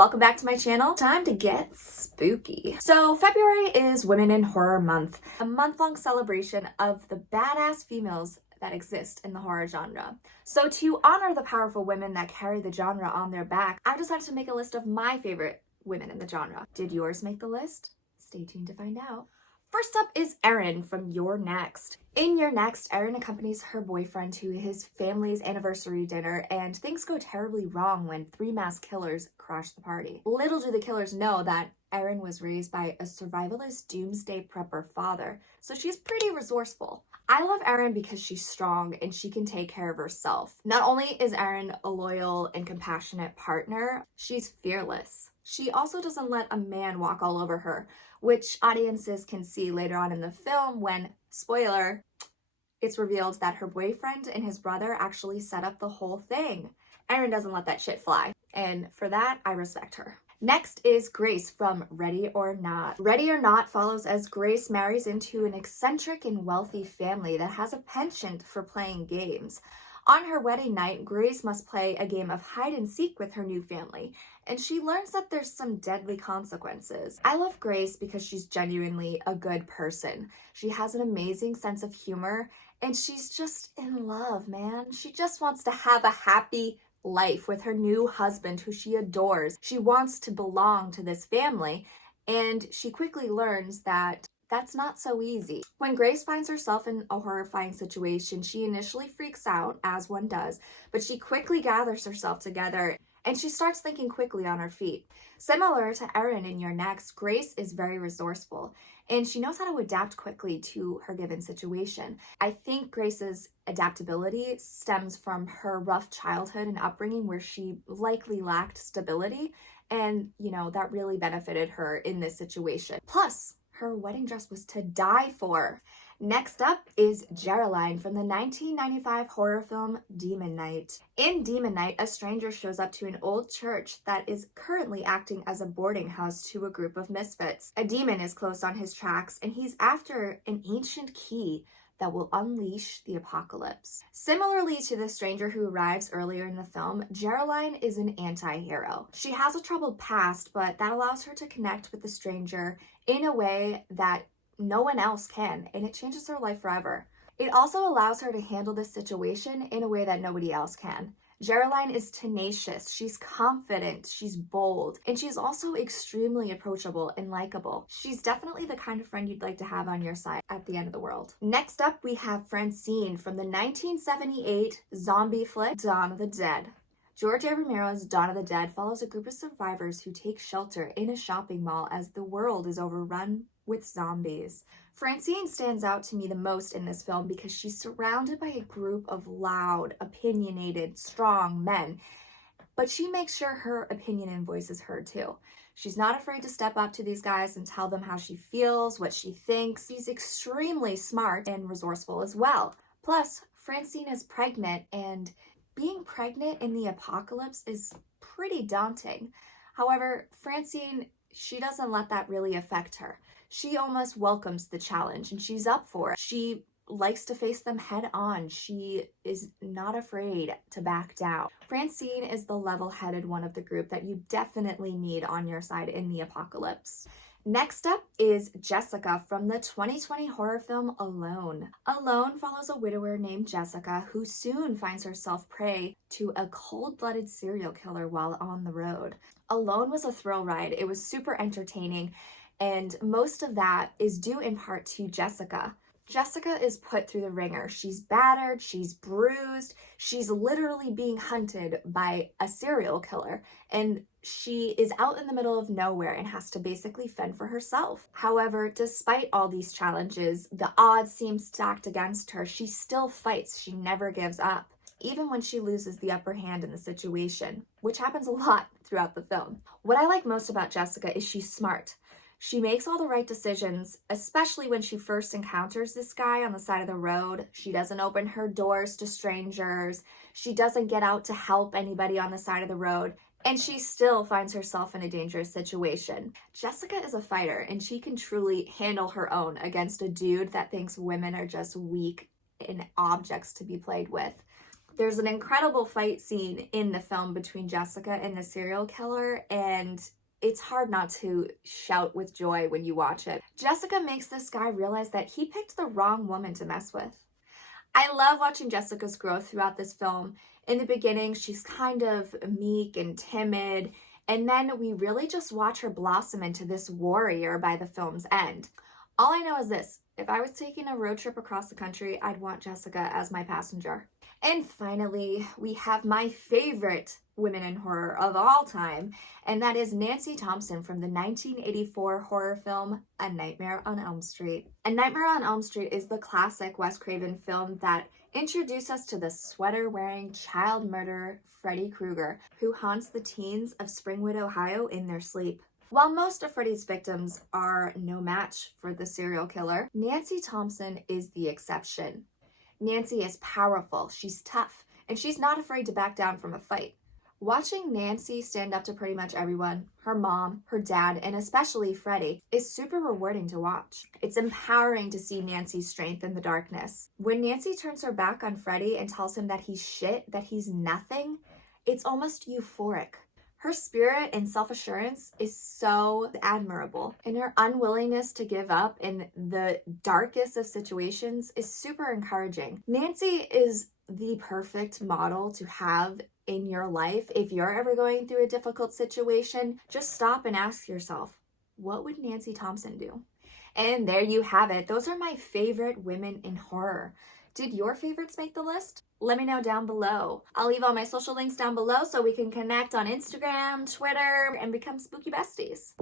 welcome back to my channel. Time to get spooky. So February is Women in Horror Month, a month-long celebration of the badass females that exist in the horror genre. So to honor the powerful women that carry the genre on their back, I decided to make a list of my favorite women in the genre. Did yours make the list? Stay tuned to find out. First up is Erin from You're Next. In You're Next, Erin accompanies her boyfriend to his family's anniversary dinner, and things go terribly wrong when three masked killers crash the party. Little do the killers know that Erin was raised by a survivalist doomsday prepper father, so she's pretty resourceful. I love Erin because she's strong and she can take care of herself. Not only is Erin a loyal and compassionate partner, she's fearless. She also doesn't let a man walk all over her, which audiences can see later on in the film when, spoiler, it's revealed that her boyfriend and his brother actually set up the whole thing. Erin doesn't let that shit fly, and for that, I respect her. Next is Grace from Ready or Not. Ready or Not follows as Grace marries into an eccentric and wealthy family that has a penchant for playing games. On her wedding night, Grace must play a game of hide and seek with her new family, and she learns that there's some deadly consequences. I love Grace because she's genuinely a good person. She has an amazing sense of humor, and she's just in love, man. She just wants to have a happy life with her new husband who she adores. She wants to belong to this family, and she quickly learns that that's not so easy. When Grace finds herself in a horrifying situation, she initially freaks out, as one does, but she quickly gathers herself together and she starts thinking quickly on her feet. Similar to Erin in You're Next, Grace is very resourceful and she knows how to adapt quickly to her given situation. I think Grace's adaptability stems from her rough childhood and upbringing where she likely lacked stability, and that really benefited her in this situation. Plus, her wedding dress was to die for. Next up is Jeryline from the 1995 horror film Demon Knight. In Demon Knight, a stranger shows up to an old church that is currently acting as a boarding house to a group of misfits. A demon is close on his tracks, and he's after an ancient key that will unleash the apocalypse. Similarly to the stranger who arrives earlier in the film, Jeryline is an anti-hero. She has a troubled past, but that allows her to connect with the stranger in a way that no one else can, and it changes her life forever. It also allows her to handle this situation in a way that nobody else can. Jeryline is tenacious, she's confident, she's bold, and she's also extremely approachable and likable. She's definitely the kind of friend you'd like to have on your side at the end of the world. Next up, we have Francine from the 1978 zombie flick Dawn of the Dead. George A. Romero's Dawn of the Dead follows a group of survivors who take shelter in a shopping mall as the world is overrun with zombies. Francine stands out to me the most in this film because she's surrounded by a group of loud, opinionated, strong men, but she makes sure her opinion and voice is heard too. She's not afraid to step up to these guys and tell them how she feels, what she thinks. She's extremely smart and resourceful as well. Plus, Francine is pregnant, and being pregnant in the apocalypse is pretty daunting. However, Francine, she doesn't let that really affect her. She almost welcomes the challenge and she's up for it. She likes to face them head on. She is not afraid to back down. Francine is the level-headed one of the group that you definitely need on your side in the apocalypse. Next up is Jessica from the 2020 horror film Alone. Alone follows a widower named Jessica who soon finds herself prey to a cold-blooded serial killer while on the road. Alone was a thrill ride. It was super entertaining, and most of that is due in part to Jessica. Jessica is put through the ringer. She's battered, she's bruised, she's literally being hunted by a serial killer, and she is out in the middle of nowhere and has to basically fend for herself. However, despite all these challenges, the odds seem stacked against her. She still fights. She never gives up, even when she loses the upper hand in the situation, which happens a lot throughout the film. What I like most about Jessica is she's smart. She makes all the right decisions, especially when she first encounters this guy on the side of the road. She doesn't open her doors to strangers. She doesn't get out to help anybody on the side of the road. And she still finds herself in a dangerous situation. Jessica is a fighter, and she can truly handle her own against a dude that thinks women are just weak and objects to be played with. There's an incredible fight scene in the film between Jessica and the serial killer, and it's hard not to shout with joy when you watch it. Jessica makes this guy realize that he picked the wrong woman to mess with. I love watching Jessica's growth throughout this film. In the beginning, she's kind of meek and timid, and then we really just watch her blossom into this warrior by the film's end. All I know is this: if I was taking a road trip across the country, I'd want Jessica as my passenger. And finally, we have my favorite women in horror of all time, and that is Nancy Thompson from the 1984 horror film A Nightmare on Elm Street. A Nightmare on Elm Street is the classic Wes Craven film that introduced us to the sweater-wearing child murderer Freddy Krueger, who haunts the teens of Springwood, Ohio in their sleep. While most of Freddy's victims are no match for the serial killer, Nancy Thompson is the exception. Nancy is powerful, she's tough, and she's not afraid to back down from a fight. Watching Nancy stand up to pretty much everyone, her mom, her dad, and especially Freddy, is super rewarding to watch. It's empowering to see Nancy's strength in the darkness. When Nancy turns her back on Freddy and tells him that he's shit, that he's nothing, it's almost euphoric. Her spirit and self-assurance is so admirable, and her unwillingness to give up in the darkest of situations is super encouraging. Nancy is the perfect model to have in your life. If you're ever going through a difficult situation, just stop and ask yourself, what would Nancy Thompson do? And there you have it. Those are my favorite women in horror. Did your favorites make the list? Let me know down below. I'll leave all my social links down below so we can connect on Instagram, Twitter, and become spooky besties.